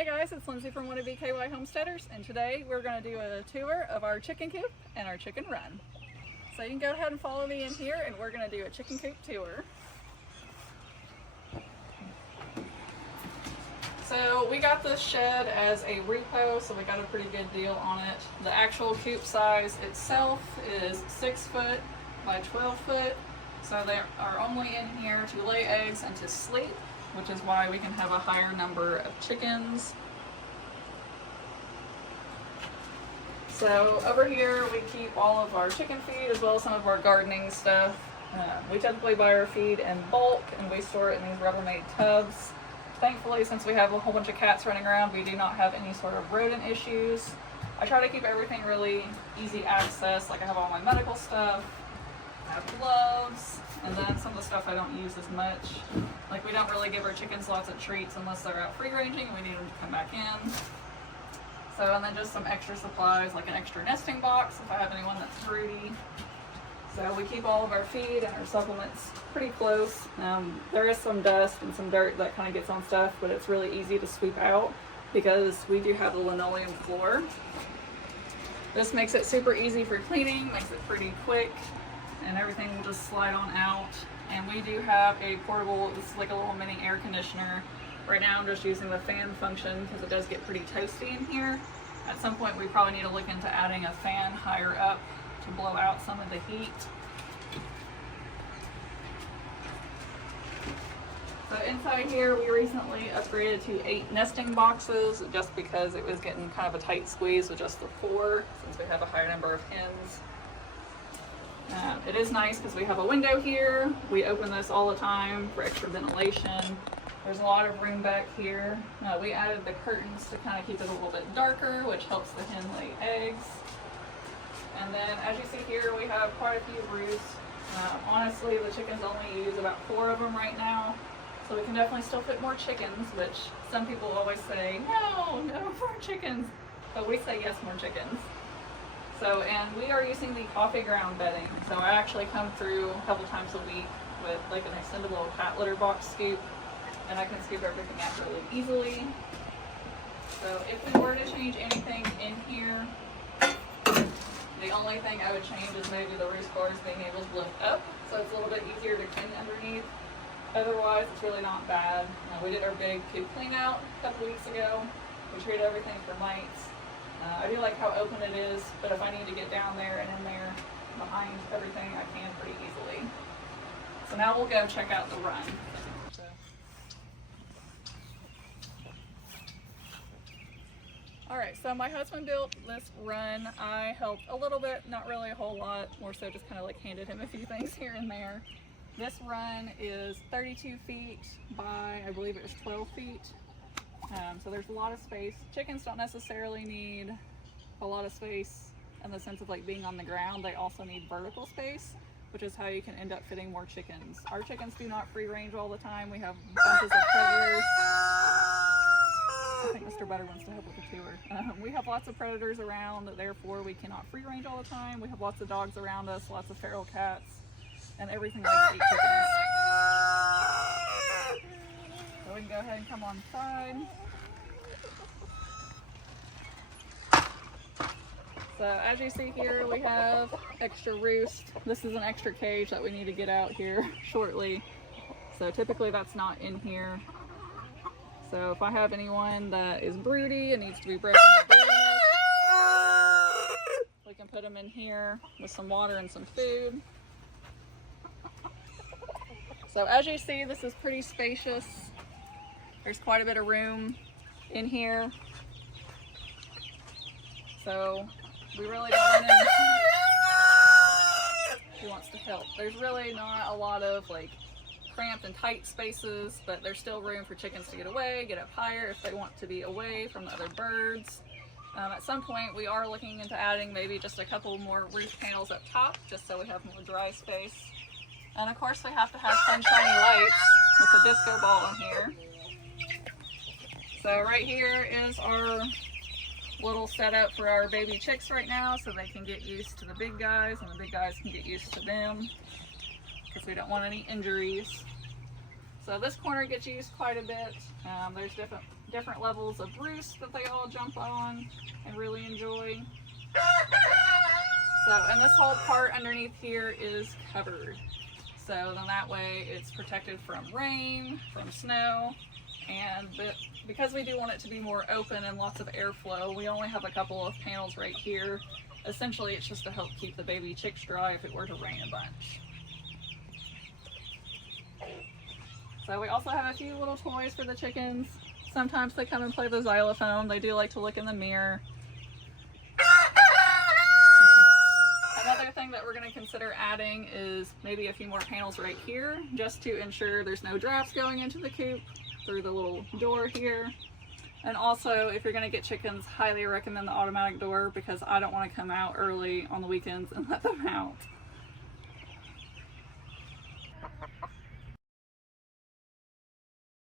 Hey guys, it's Lindsay from Wannabe KY Homesteaders, and today we're going to do a tour of our chicken coop and our chicken run. So you can go ahead and follow me in here, and we're going to do a chicken coop tour. So we got this shed as a repo, so we got a pretty good deal on it. The actual coop size itself is 6 foot by 12 foot. So they are only in here to lay eggs and to sleep, which is why we can have a higher number of chickens. So over here we keep all of our chicken feed as well as some of our gardening stuff. We typically buy our feed in bulk and we store it in these Rubbermaid tubs. Thankfully, since we have a whole bunch of cats running around, we do not have any sort of rodent issues. I try to keep everything really easy access, like I have all my medical stuff, I have gloves, and then some of the stuff I don't use as much. Like we don't really give our chickens lots of treats unless they're out free ranging and we need them to come back in. So, and then just some extra supplies, like an extra nesting box if I have anyone that's broody. So we keep all of our feed and our supplements pretty close. There is some dust and some dirt that kind of gets on stuff, but it's really easy to sweep out because we do have the linoleum floor. This makes it super easy for cleaning, makes it pretty quick, and everything will just slide on out. And we do have a portable, this is like a little mini air conditioner. Right now I'm just using the fan function because it does get pretty toasty in here. At some point we probably need to look into adding a fan higher up to blow out some of the heat. So inside here we recently upgraded to 8 nesting boxes just because it was getting kind of a tight squeeze with just the 4 since we have a higher number of hens. It is nice because we have a window here. We open this all the time for extra ventilation. There's a lot of room back here. We added the curtains to kind of keep it a little bit darker, which helps the hen lay eggs. And then as you see here, we have quite a few roosts. Honestly, the chickens only use about 4 of them right now. So we can definitely still fit more chickens, which some people always say, no more chickens. But we say yes, more chickens. So, and we are using the coffee ground bedding. So I actually come through a couple times a week with like an extended little cat litter box scoop, and I can scoop everything out really easily. So if we were to change anything in here, the only thing I would change is maybe the roost bars being able to lift up, so it's a little bit easier to clean underneath. Otherwise, it's really not bad. We did our big coop clean out a couple weeks ago. We treated everything for mites. I do like how open it is, but if I need to get down there and in there behind everything, I can pretty easily. So now we'll go check out the run. Alright, so my husband built this run. I helped a little bit, not really a whole lot, more so just kind of like handed him a few things here and there. This run is 32 feet by, I believe it was 12 feet. So there's a lot of space. Chickens don't necessarily need a lot of space in the sense of like being on the ground. They also need vertical space, which is how you can end up fitting more chickens. Our chickens do not free range all the time. We have bunches of predators. I think Mr. Butter wants to help with the tour. We have lots of predators around, therefore we cannot free range all the time. We have lots of dogs around us, lots of feral cats, and everything likes to eat chickens. So we can go ahead and come on side. So as you see here, we have extra roost. This is an extra cage that we need to get out here shortly. So typically that's not in here. So if I have anyone that is broody and needs to be broken of broodiness, we can put them in here with some water and some food. So as you see, this is pretty spacious. There's quite a bit of room in here. So we really don't want him. He wants to help. There's really not a lot of like cramped and tight spaces, but there's still room for chickens to get away, get up higher if they want to be away from the other birds. At some point we are looking into adding maybe just a couple more roof panels up top just so we have more dry space. And of course we have to have sunshiny lights with the disco ball in here. So right here is our little setup for our baby chicks right now so they can get used to the big guys and the big guys can get used to them because we don't want any injuries. So this corner gets used quite a bit. There's different different levels of roost that they all jump on and really enjoy. So, and this whole part underneath here is covered. So then that way it's protected from rain, from snow, and because we do want it to be more open and lots of airflow, we only have a couple of panels right here. Essentially, it's just to help keep the baby chicks dry if it were to rain a bunch. So we also have a few little toys for the chickens. Sometimes they come and play the xylophone. They do like to look in the mirror. Another thing that we're going to consider adding is maybe a few more panels right here, just to ensure there's no drafts going into the coop through the little door here. And also, if you're going to get chickens, highly recommend the automatic door, because I don't want to come out early on the weekends and let them out.